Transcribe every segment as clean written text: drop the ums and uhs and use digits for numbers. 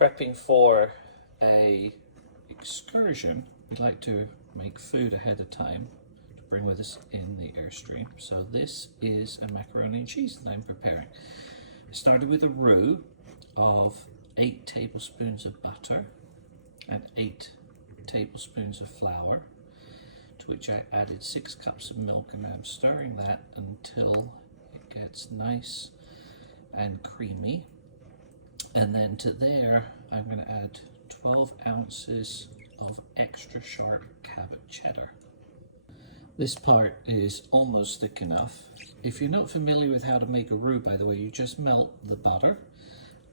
prepping for a excursion, we'd like to make food ahead of time to bring with us in the Airstream. So this is a macaroni and cheese that I'm preparing. I started with a roux of 8 tablespoons of butter and 8 tablespoons of flour, to which I added 6 cups of milk, and I'm stirring that until it gets nice and creamy. And then to there, I'm going to add 12 ounces of extra sharp Cabot cheddar. This part is almost thick enough. If you're not familiar with how to make a roux, by the way, you just melt the butter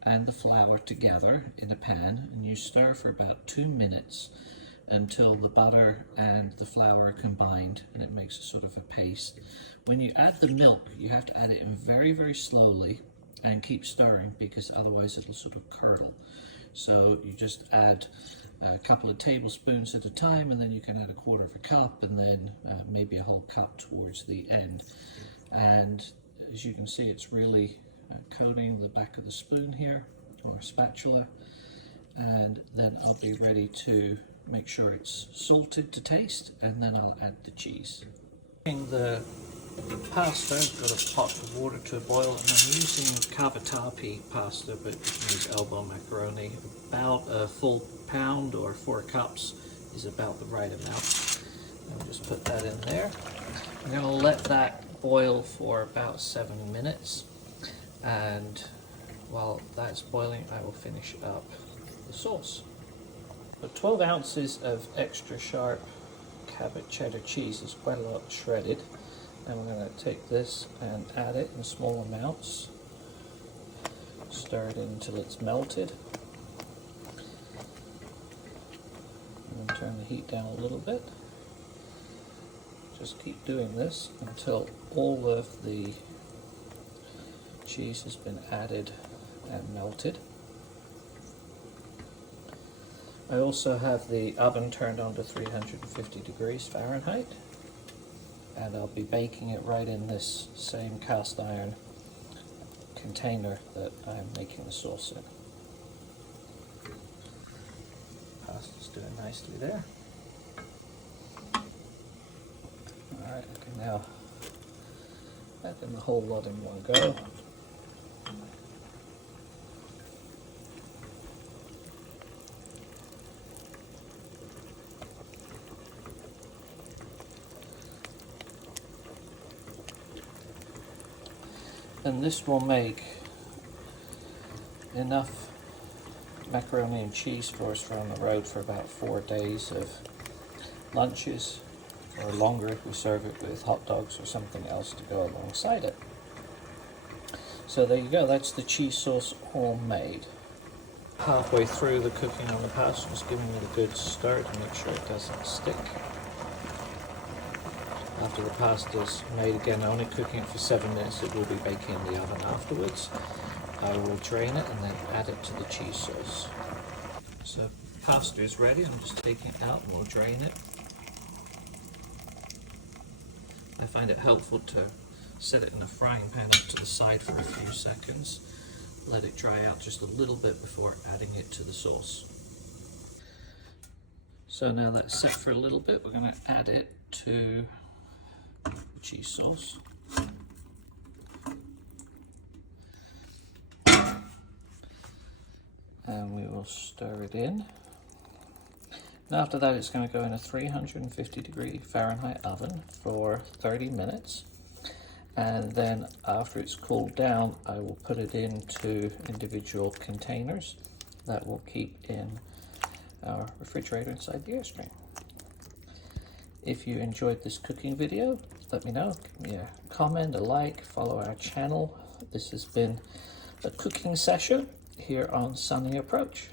and the flour together in a pan, and you stir for about 2 minutes until the butter and the flour are combined and it makes a sort of a paste. When you add the milk, you have to add it in very, very slowly and keep stirring, because otherwise it'll sort of curdle. So you just add a couple of tablespoons at a time, and then you can add 1/4 cup, and then maybe a whole cup towards the end. And as you can see, it's really coating the back of the spoon here, or spatula. And then I'll be ready to make sure it's salted to taste, and then I'll add the cheese. The pasta, I've got a pot of water to boil, and I'm using cavatappi pasta, but you can use elbow macaroni. About a full pound or 4 cups is about the right amount. I'll just put that in there. I'm going to let that boil for about 7 minutes, and while that's boiling, I will finish up the sauce. But 12 ounces of extra sharp Cabot cheddar cheese is quite a lot shredded. And we're going to take this and add it in small amounts. Stir it until it's melted. And then turn the heat down a little bit. Just keep doing this until all of the cheese has been added and melted. I also have the oven turned on to 350 degrees Fahrenheit, and I'll be baking it right in this same cast iron container that I'm making the sauce in. Pasta's doing nicely there. Alright, I can now add in the whole lot in one go. And this will make enough macaroni and cheese for us for on the road for about 4 days of lunches, or longer if we serve it with hot dogs or something else to go alongside it. So there you go, that's the cheese sauce all made. Halfway through the cooking on the pasta, just giving it a good stir to make sure it doesn't stick. After the pasta's made, again, only cooking it for 7 minutes, it will be baking in the oven afterwards. I will drain it and then add it to the cheese sauce. So pasta is ready, I'm just taking it out and we'll drain it. I find it helpful to set it in a frying pan up to the side for a few seconds. Let it dry out just a little bit before adding it to the sauce. So now that's set for a little bit, we're going to add it to cheese sauce. And we will stir it in. And after that, it's going to go in a 350 degree Fahrenheit oven for 30 minutes. And then after it's cooled down, I will put it into individual containers that will keep in our refrigerator inside the Airstream. If you enjoyed this cooking video, let me know. Give me a comment, a like, follow our channel. This has been a cooking session here on Sunny Approach.